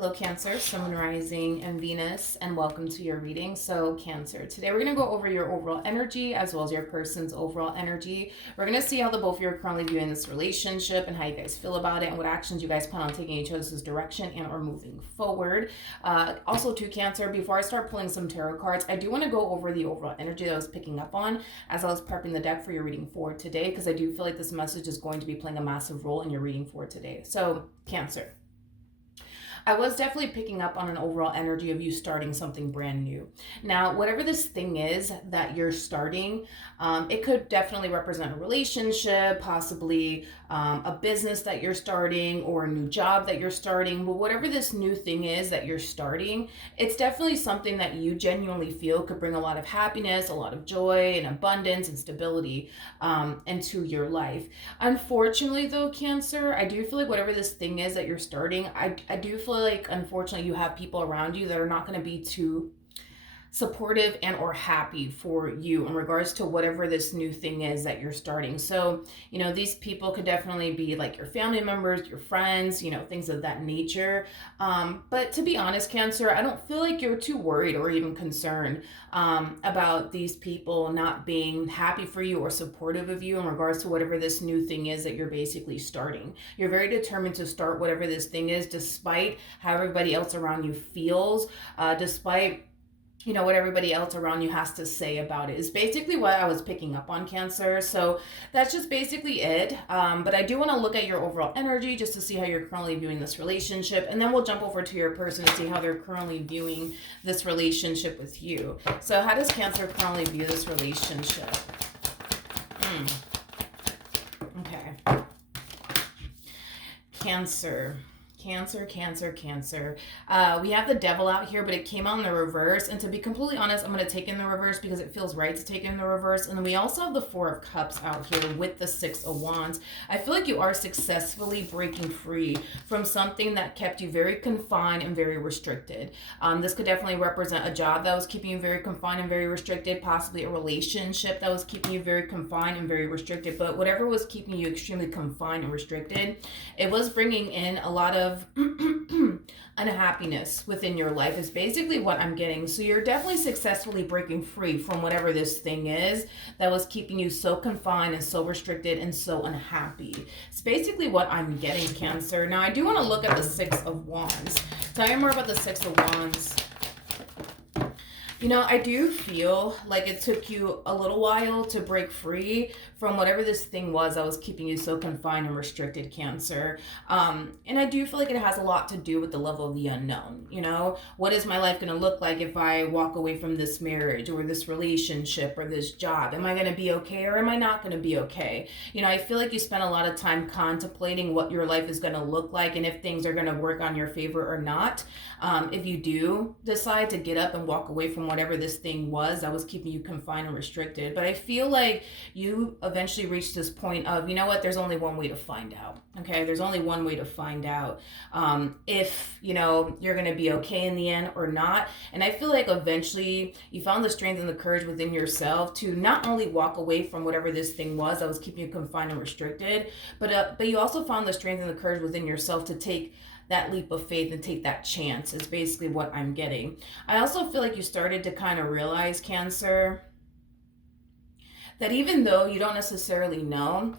Hello, Cancer, Sun, Rising, and Venus, and welcome to your reading. So, Cancer, today we're going to go over your overall energy as well as your person's overall energy. We're going to see how the both of you are currently viewing this relationship and how you guys feel about it and what actions you guys plan on taking each other's direction and or moving forward. Also, to Cancer, before I start pulling some tarot cards, I do want to go over the overall energy that I was picking up on as I was prepping the deck for your reading for today, because I do feel like this message is going to be playing a massive role in your reading for today. So, Cancer, I was definitely picking up on an overall energy of you starting something brand new. Now, whatever this thing is that you're starting, it could definitely represent a relationship, possibly a business that you're starting or a new job that you're starting. But whatever this new thing is that you're starting, it's definitely something that you genuinely feel could bring a lot of happiness, a lot of joy and abundance and stability into your life. Unfortunately, though, Cancer, I do feel like whatever this thing is that you're starting, I do feel like unfortunately you have people around you that are not going to be too supportive and or happy for you in regards to whatever this new thing is that you're starting. So, these people could definitely be like your family members, your friends, things of that nature. But to be honest, Cancer, I don't feel like you're too worried or even concerned about these people not being happy for you or supportive of you in regards to whatever this new thing is that you're basically starting. You're very determined to start whatever this thing is, despite how everybody else around you feels, despite what everybody else around you has to say about it, is basically what I was picking up on, Cancer. So that's just basically it. But I do want to look at your overall energy just to see how you're currently viewing this relationship. And then we'll jump over to your person to see how they're currently viewing this relationship with you. So how does Cancer currently view this relationship? Okay. Cancer. Cancer. We have the Devil out here, but it came out in the reverse. And to be completely honest, I'm going to take in the reverse because it feels right to take in the reverse. And then we also have the Four of Cups out here with the Six of Wands. I feel like you are successfully breaking free from something that kept you very confined and very restricted. This could definitely represent a job that was keeping you very confined and very restricted, possibly a relationship that was keeping you very confined and very restricted. But whatever was keeping you extremely confined and restricted, it was bringing in a lot of unhappiness within your life, is basically what I'm getting. So you're definitely successfully breaking free from whatever this thing is that was keeping you so confined and so restricted and so unhappy. It's basically what I'm getting, Cancer. Now, I do want to look at the Six of Wands. Tell me more about the Six of Wands. I do feel like it took you a little while to break free from whatever this thing was that was keeping you so confined and restricted, Cancer. And I do feel like it has a lot to do with the level of the unknown. What is my life going to look like if I walk away from this marriage or this relationship or this job? Am I going to be okay or am I not going to be okay? I feel like you spend a lot of time contemplating what your life is going to look like and if things are going to work on your favor or not. If you do decide to get up and walk away from whatever this thing was that was keeping you confined and restricted. But I feel like you eventually reach this point of, there's only one way to find out. Okay, there's only one way to find out if, you're going to be okay in the end or not. And I feel like eventually you found the strength and the courage within yourself to not only walk away from whatever this thing was that was keeping you confined and restricted, but you also found the strength and the courage within yourself to take that leap of faith and take that chance, is basically what I'm getting. I also feel like you started to kind of realize, Cancer, that even though you don't necessarily know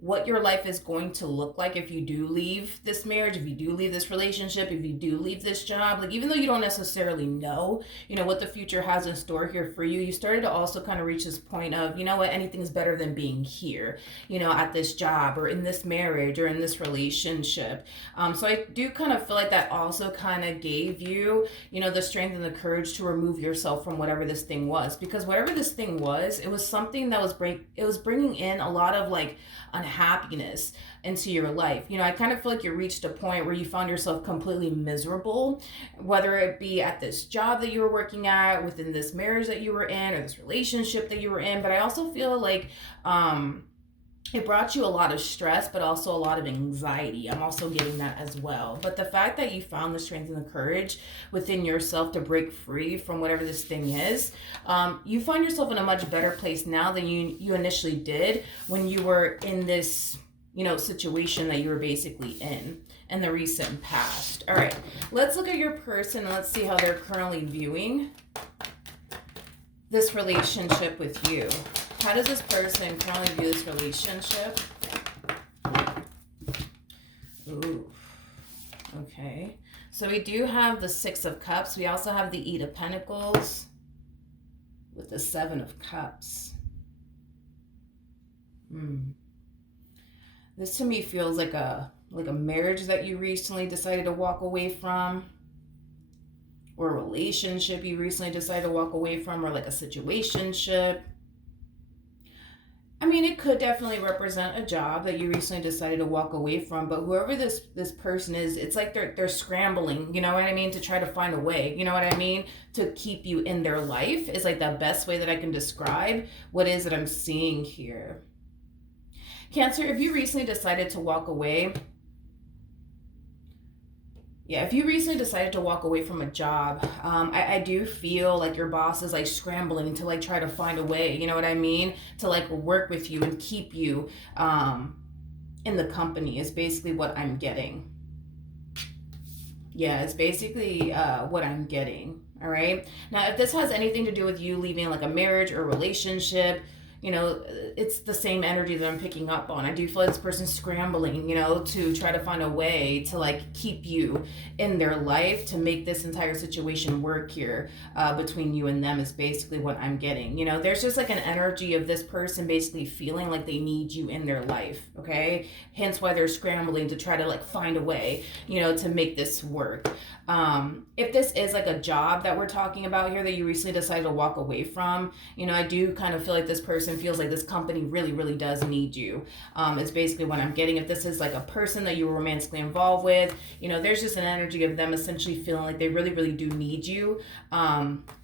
what your life is going to look like if you do leave this marriage, if you do leave this relationship, if you do leave this job, like even though you don't necessarily know, what the future has in store here for you, you started to also kind of reach this point of, anything's better than being here, at this job or in this marriage or in this relationship. So I do kind of feel like that also kind of gave you, the strength and the courage to remove yourself from whatever this thing was, because whatever this thing was, it was something that was bringing in a lot of like unhappiness into your life. I kind of feel like you reached a point where you found yourself completely miserable, whether it be at this job that you were working at, within this marriage that you were in, or this relationship that you were in. But I also feel like it brought you a lot of stress, but also a lot of anxiety. I'm also getting that as well. But the fact that you found the strength and the courage within yourself to break free from whatever this thing is, you find yourself in a much better place now than you initially did when you were in this situation that you were basically in. in the recent past. All right, let's look at your person and let's see how they're currently viewing this relationship with you. How does this person currently view this relationship? Ooh, okay. So we do have the Six of Cups. We also have the Eight of Pentacles with the Seven of Cups. This to me feels like a marriage that you recently decided to walk away from, or a relationship you recently decided to walk away from, or like a situationship. I mean, it could definitely represent a job that you recently decided to walk away from, but whoever this person is, it's like they're scrambling, you know what I mean, to try to find a way, you know what I mean, to keep you in their life is like the best way that I can describe what is that I'm seeing here. Cancer, if you recently decided to walk away, if you recently decided to walk away from a job, I do feel like your boss is like scrambling to like try to find a way, you know what I mean? To like work with you and keep you in the company is basically what I'm getting. Yeah, it's basically what I'm getting. All right. Now, if this has anything to do with you leaving like a marriage or relationship, you know, it's the same energy that I'm picking up on. I do feel like this person's scrambling, you know, to try to find a way to like keep you in their life, to make this entire situation work here between you and them is basically what I'm getting. You know, there's just like an energy of this person basically feeling like they need you in their life, okay? Hence why they're scrambling to try to like find a way, you know, to make this work. If this is like a job that we're talking about here that you recently decided to walk away from, you know, I do kind of feel like this person feels like this company really, really does need you. It's basically what I'm getting. If this is like a person that you were romantically involved with, you know, there's just an energy of them essentially feeling like they really, really do need you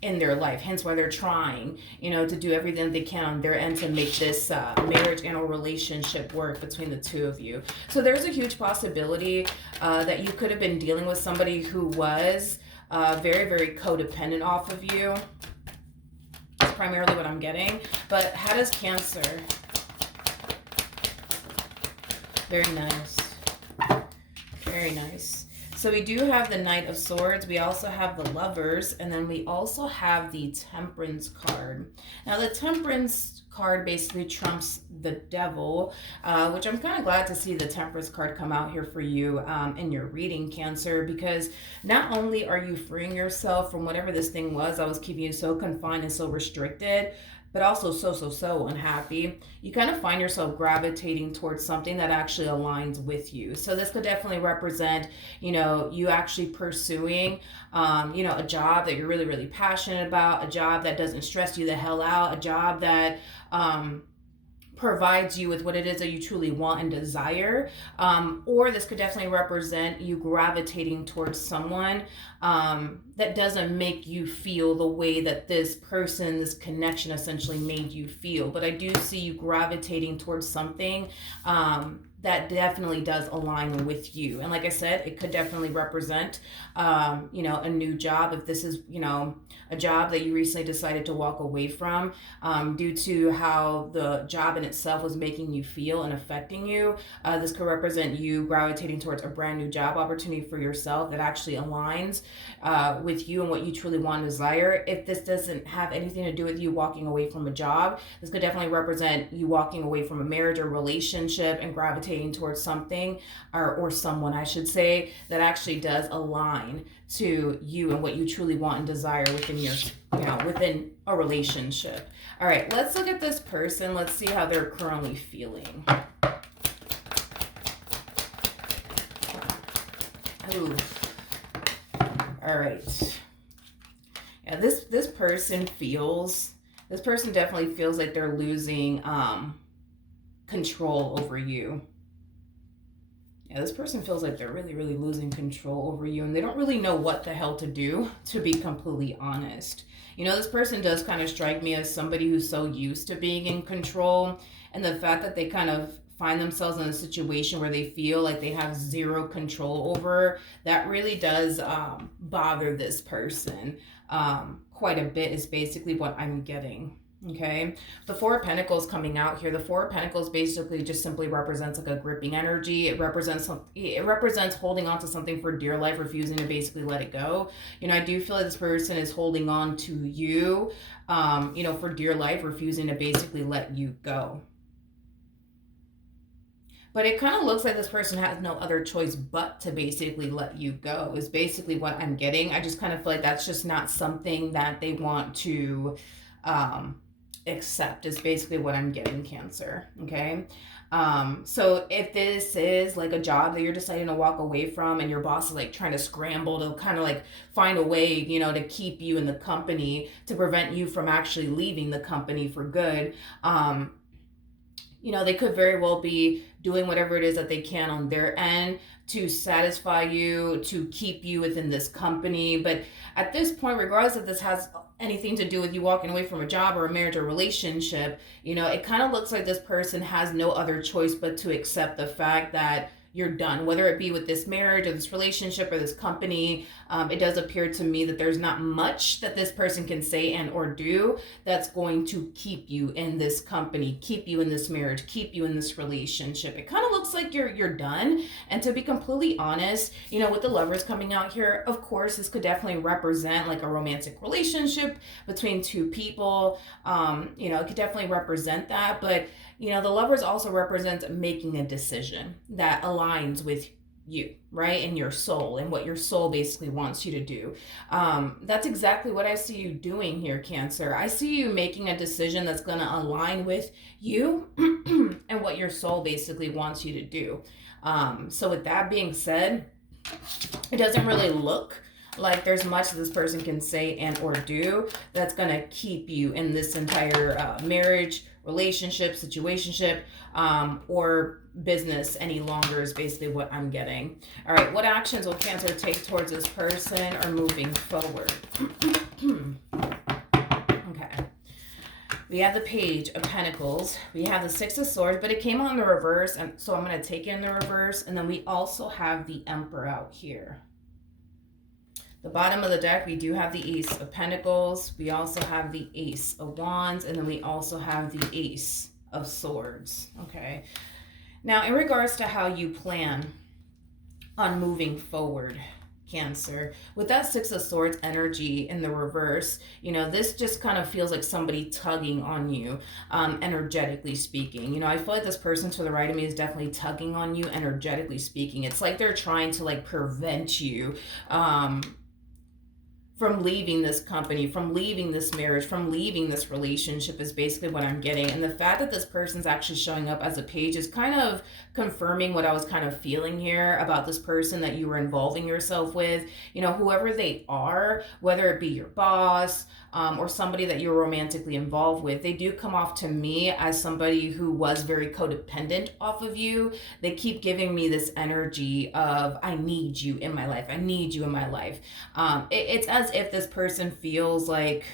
in their life. Hence why they're trying, you know, to do everything they can on their end to make this marriage and a relationship work between the two of you. So there's a huge possibility that you could have been dealing with somebody who was very, very codependent off of you. That's primarily what I'm getting. But how does Cancer? Very nice. Very nice. So we do have the Knight of Swords. We also have the Lovers. And then we also have the Temperance card. Now the Temperance card basically trumps the Devil, which I'm kind of glad to see the Temperance card come out here for you in your reading, Cancer, because not only are you freeing yourself from whatever this thing was that was keeping you so confined and so restricted, but also so unhappy, you kind of find yourself gravitating towards something that actually aligns with you. So this could definitely represent, you know, you actually pursuing, you know, a job that you're really, really passionate about, a job that doesn't stress you the hell out, a job that provides you with what it is that you truly want and desire. Or this could definitely represent you gravitating towards someone that doesn't make you feel the way that this person, this connection essentially made you feel. But I do see you gravitating towards something that definitely does align with you. And like I said, it could definitely represent, you know, a new job. If this is, you know, a job that you recently decided to walk away from due to how the job in itself was making you feel and affecting you, this could represent you gravitating towards a brand new job opportunity for yourself that actually aligns with you and what you truly want and desire. If this doesn't have anything to do with you walking away from a job, this could definitely represent you walking away from a marriage or relationship and gravitating towards something or someone, I should say, that actually does align to you and what you truly want and desire within your, you know, within a relationship. All right, let's look at this person. Let's see how they're currently feeling. Ooh. All right. Yeah, this person definitely feels like they're losing control over you. Yeah, this person feels like they're really, really losing control over you, and they don't really know what the hell to do, to be completely honest. You know, this person does kind of strike me as somebody who's so used to being in control, and the fact that they kind of find themselves in a situation where they feel like they have zero control over, that really does bother this person quite a bit, is basically what I'm getting. Okay, the Four of Pentacles coming out here. The Four of Pentacles basically just simply represents like a gripping energy. It represents it represents holding on to something for dear life, refusing to basically let it go. You know, I do feel like this person is holding on to you, you know, for dear life, refusing to basically let you go. But it kind of looks like this person has no other choice but to basically let you go, is basically what I'm getting. I just kind of feel like that's just not something that they want to um, accept, is basically what I'm getting, Cancer. Okay. So if this is like a job that you're deciding to walk away from and your boss is like trying to scramble to kind of like find a way, you know, to keep you in the company, to prevent you from actually leaving the company for good, you know, they could very well be doing whatever it is that they can on their end to satisfy you, to keep you within this company. But at this point, regardless if this has anything to do with you walking away from a job or a marriage or relationship, you know, it kind of looks like this person has no other choice but to accept the fact that you're done, whether it be with this marriage or this relationship or this company. It does appear to me that there's not much that this person can say and or do that's going to keep you in this company, keep you in this marriage, keep you in this relationship. It kind of looks like you're done. And to be completely honest, you know, with the Lovers coming out here, of course this could definitely represent like a romantic relationship between two people. You know, it could definitely represent that, but you know, the Lovers also represents making a decision that aligns with you, right? And your soul, and what your soul basically wants you to do. That's exactly what I see you doing here, Cancer. I see you making a decision that's going to align with you and what your soul basically wants you to do. So with that being said, it doesn't really look like there's much that this person can say and or do that's going to keep you in this entire marriage, relationship, situationship, or business any longer, is basically what I'm getting. All right, what actions will Cancer take towards this person or moving forward? Okay. We have the Page of Pentacles. We have the Six of Swords, but it came on the reverse, and so I'm going to take it in the reverse. And then we also have the Emperor out here. The bottom of the deck, we do have the Ace of Pentacles. We also have the Ace of Wands, and then we also have the Ace of Swords. Okay. Now, in regards to how you plan on moving forward, Cancer, with that Six of Swords energy in the reverse, you know, this just kind of feels like somebody tugging on you, energetically speaking. You know, I feel like this person to the right of me is definitely tugging on you, energetically speaking. It's like they're trying to like prevent you, from leaving this company, from leaving this marriage, from leaving this relationship, is basically what I'm getting. And the fact that this person's actually showing up as a page is kind of confirming what I was kind of feeling here about this person that you were involving yourself with. You know, whoever they are, whether it be your boss, or somebody that you're romantically involved with, they do come off to me as somebody who was very codependent off of you. They keep giving me this energy of, I need you in my life. I need you in my life. It's as if this person feels like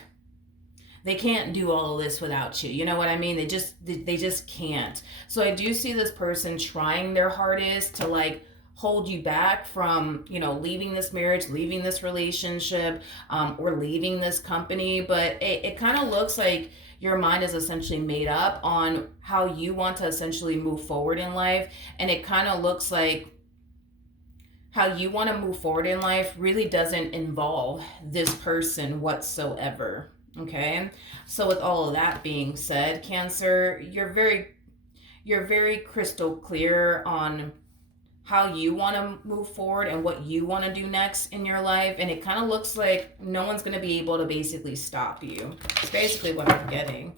they can't do all of this without you. You know what I mean? They just can't. So I do see this person trying their hardest to like hold you back from, you know, leaving this marriage, leaving this relationship, or leaving this company. But it kind of looks like your mind is essentially made up on how you want to essentially move forward in life. And it kind of looks like how you want to move forward in life really doesn't involve this person whatsoever. Okay. So with all of that being said, Cancer, you're very crystal clear on how you want to move forward and what you want to do next in your life. And it kind of looks like no one's going to be able to basically stop you. It's basically what I'm getting.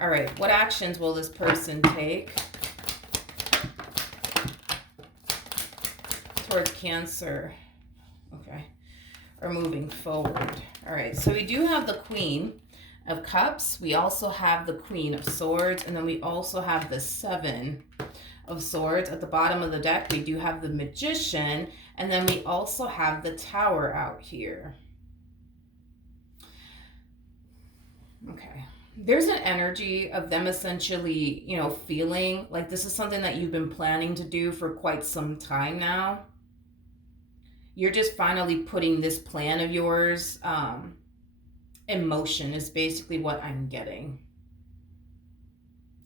All right. What actions will this person take towards Cancer? Okay. Or moving forward. All right. So we do have the Queen of Cups. We also have the Queen of Swords. And then we also have the Seven of Swords. At the bottom of the deck, we do have the Magician, and then we also have the Tower out here. Okay. There's an energy of them essentially, you know, feeling like this is something that you've been planning to do for quite some time now. You're just finally putting this plan of yours in motion, is basically what I'm getting.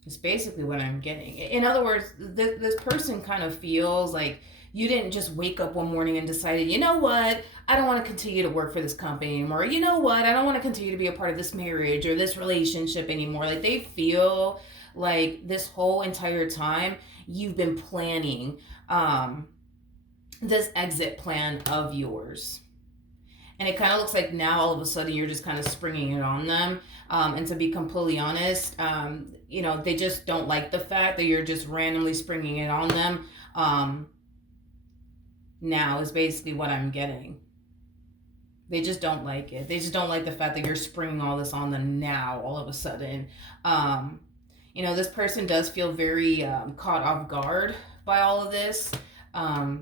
It's basically what I'm getting. In other words, this person kind of feels like you didn't just wake up one morning and decided, you know what, I don't want to continue to work for this company anymore. You know what, I don't want to continue to be a part of this marriage or this relationship anymore. Like they feel like this whole entire time you've been planning this exit plan of yours. And it kind of looks like now all of a sudden you're just kind of springing it on them. And to be completely honest, they just don't like the fact that you're just randomly springing it on them. Now is basically what I'm getting. They just don't like it. They just don't like the fact that you're springing all this on them now all of a sudden. This person does feel very caught off guard by all of this.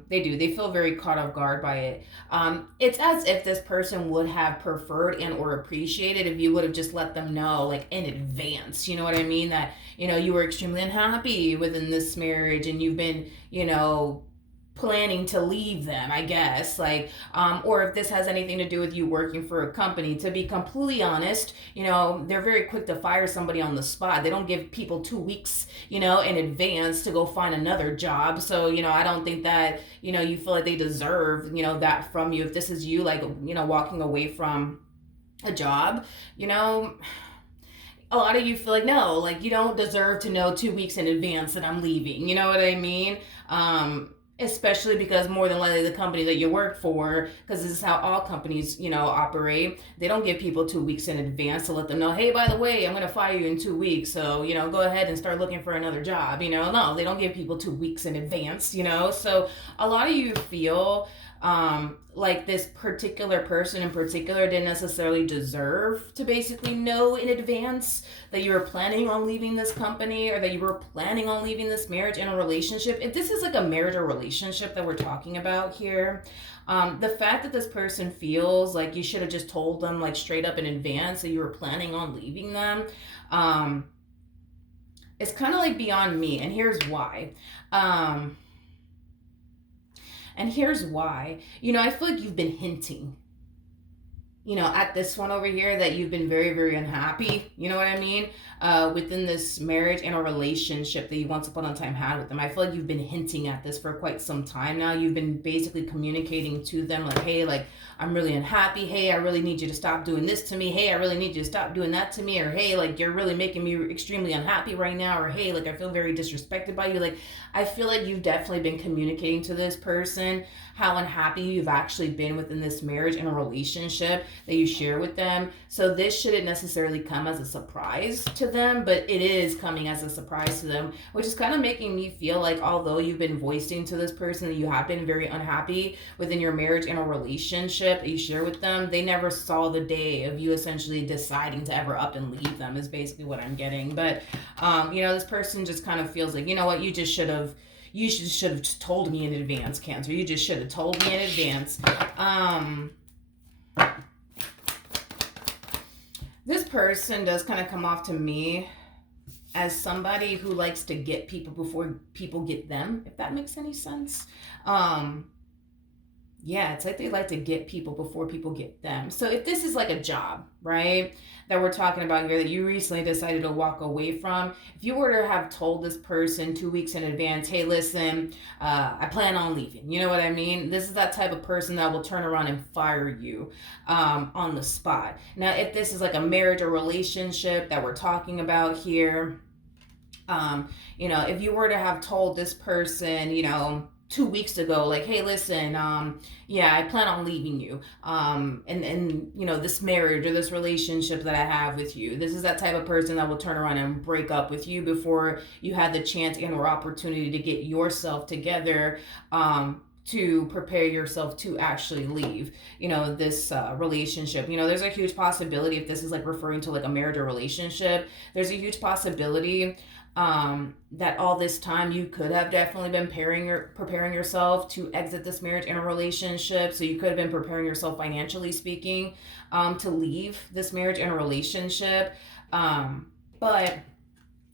They do. They feel very caught off guard by it. It's as if this person would have preferred and or appreciated if you would have just let them know, like in advance. You know what I mean? That you were extremely unhappy within this marriage, and you've been planning to leave them, I guess, or if this has anything to do with you working for a company. To be completely honest, they're very quick to fire somebody on the spot. They don't give people 2 weeks, in advance to go find another job. So, I don't think that, you feel like they deserve, that from you. If this is you, walking away from a job, a lot of you feel like, no, you don't deserve to know 2 weeks in advance that I'm leaving. You know what I mean? Especially because more than likely the company that you work for, because this is how all companies, operate. They don't give people 2 weeks in advance to let them know, hey, by the way, I'm going to fire you in 2 weeks. So, go ahead and start looking for another job. No, they don't give people 2 weeks in advance, So a lot of you feel like this particular person in particular didn't necessarily deserve to basically know in advance that you were planning on leaving this company or that you were planning on leaving this marriage and a relationship. If this is like a marriage or relationship that we're talking about here, the fact that this person feels like you should have just told them straight up in advance that you were planning on leaving them, it's kind of beyond me. And here's why. I feel like you've been hinting, at this one over here that you've been very, very unhappy, you know what I mean? Within this marriage and a relationship that you once upon a time had with them. I feel like you've been hinting at this for quite some time now. You've been basically communicating to them hey, I'm really unhappy. Hey, I really need you to stop doing this to me. Hey, I really need you to stop doing that to me. Or hey, you're really making me extremely unhappy right now. Or hey, I feel very disrespected by you. I feel like you've definitely been communicating to this person how unhappy you've actually been within this marriage and a relationship that you share with them. So this shouldn't necessarily come as a surprise to them, but it is coming as a surprise to them, which is kind of making me feel like although you've been voicing to this person that you have been very unhappy within your marriage and a relationship that you share with them, they never saw the day of you essentially deciding to ever up and leave them is basically what I'm getting. But, this person just kind of feels like, you know what, you should have told me in advance, Cancer. You just should have told me in advance. This person does kind of come off to me as somebody who likes to get people before people get them, if that makes any sense. It's like they like to get people before people get them. So if this is a job, right, that we're talking about here that you recently decided to walk away from, if you were to have told this person 2 weeks in advance, hey, listen, I plan on leaving, you know what I mean? This is that type of person that will turn around and fire you on the spot. Now, if this is a marriage or relationship that we're talking about here, if you were to have told this person, 2 weeks ago, hey, listen, I plan on leaving you, and this marriage or this relationship that I have with you. This is that type of person that will turn around and break up with you before you had the chance and or opportunity to get yourself together, to prepare yourself to actually leave, this relationship. There's a huge possibility, if this is referring to a marriage or relationship, there's a huge possibility that all this time you could have definitely been preparing yourself to exit this marriage and a relationship. So you could have been preparing yourself financially speaking, to leave this marriage and a relationship. But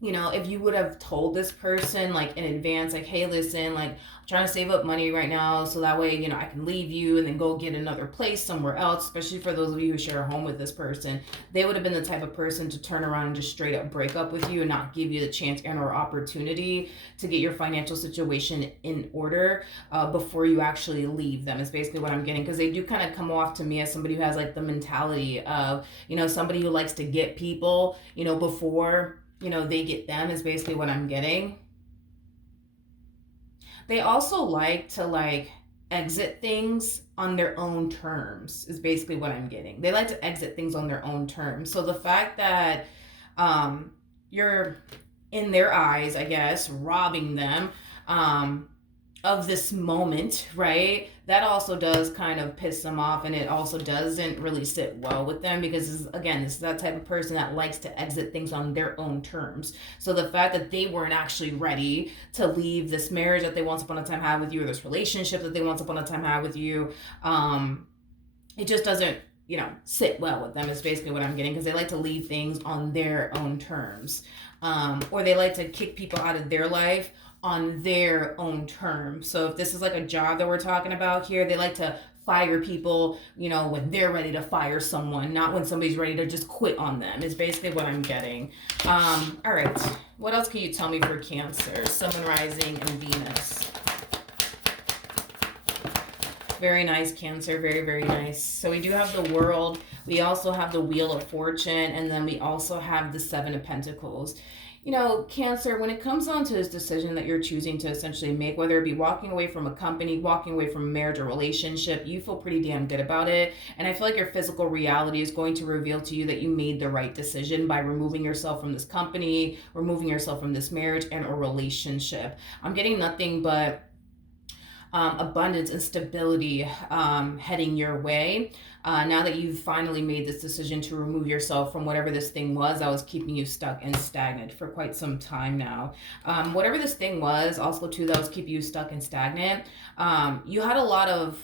if you would have told this person like in advance, like, hey, listen, like, I'm trying to save up money right now so that way, I can leave you and then go get another place somewhere else, especially for those of you who share a home with this person, they would have been the type of person to turn around and just straight up break up with you and not give you the chance and or opportunity to get your financial situation in order before you actually leave them, is basically what I'm getting. Because they do kind of come off to me as somebody who has like the mentality of, somebody who likes to get people, before they get them, is basically what I'm getting. They also like to like exit things on their own terms, is basically what I'm getting. They like to exit things on their own terms. So the fact that you're in their eyes, I guess, robbing them of this moment, right? That also does kind of piss them off, and it also doesn't really sit well with them because, again, this is that type of person that likes to exit things on their own terms. So the fact that they weren't actually ready to leave this marriage that they once upon a time had with you, or this relationship that they once upon a time had with you, it just doesn't sit well with them, is basically what I'm getting, because they like to leave things on their own terms, or they like to kick people out of their life on their own terms. So if this is like a job that we're talking about here, they like to fire people, when they're ready to fire someone, not when somebody's ready to just quit on them, is basically what I'm getting. All right, what else can you tell me for Cancer, Sun, Rising, and Venus? Very nice, Cancer. Very, very nice. So we do have the World. We also have the Wheel of Fortune. And then we also have the Seven of Pentacles. Cancer, when it comes down to this decision that you're choosing to essentially make, whether it be walking away from a company, walking away from a marriage or relationship, you feel pretty damn good about it. And I feel like your physical reality is going to reveal to you that you made the right decision by removing yourself from this company, removing yourself from this marriage and a relationship. I'm getting nothing but abundance and stability heading your way. Now that you've finally made this decision to remove yourself from whatever this thing was that was keeping you stuck and stagnant for quite some time now. Whatever this thing was, also too, that was keeping you stuck and stagnant, you had a lot of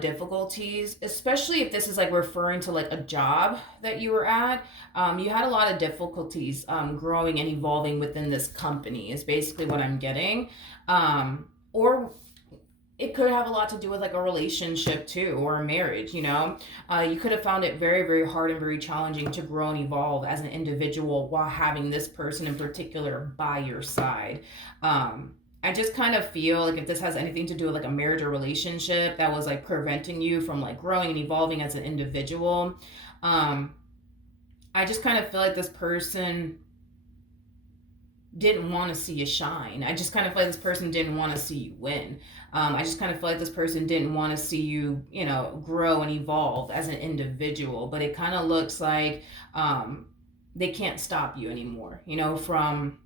difficulties, especially if this is like referring to like a job that you were at. You had a lot of difficulties growing and evolving within this company, is basically what I'm getting. Or it could have a lot to do with like a relationship too, or a marriage. You could have found it very, very hard and very challenging to grow and evolve as an individual while having this person in particular by your side. I just kind of feel like if this has anything to do with like a marriage or relationship that was like preventing you from like growing and evolving as an individual, I just kind of feel like this person didn't want to see you shine. I just kind of feel like this person didn't want to see you win. I just kind of feel like this person didn't want to see you, grow and evolve as an individual. But it kind of looks like they can't stop you anymore, from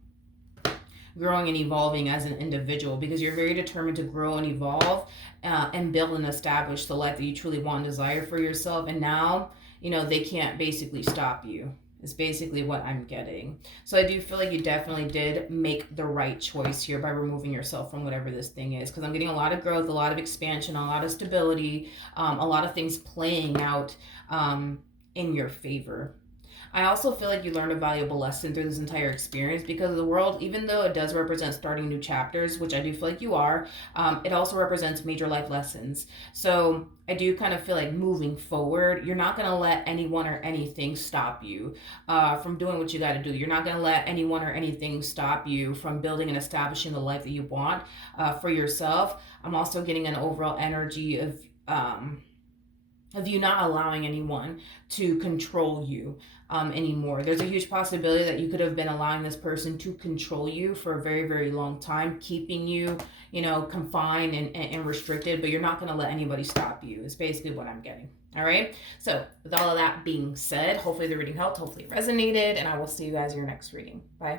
growing and evolving as an individual, because you're very determined to grow and evolve and build and establish the life that you truly want and desire for yourself. And now, they can't basically stop you, is basically what I'm getting. So I do feel like you definitely did make the right choice here by removing yourself from whatever this thing is, because I'm getting a lot of growth, a lot of expansion, a lot of stability, a lot of things playing out in your favor. I also feel like you learned a valuable lesson through this entire experience, because the World, even though it does represent starting new chapters, which I do feel like you are, it also represents major life lessons. So I do kind of feel like moving forward, you're not going to let anyone or anything stop you from doing what you got to do. You're not going to let anyone or anything stop you from building and establishing the life that you want for yourself. I'm also getting an overall energy of you not allowing anyone to control you anymore. There's a huge possibility that you could have been allowing this person to control you for a very, very long time, keeping you, confined and restricted, but you're not going to let anybody stop you, is basically what I'm getting. All right. So with all of that being said, hopefully the reading helped, hopefully it resonated, and I will see you guys in your next reading. Bye.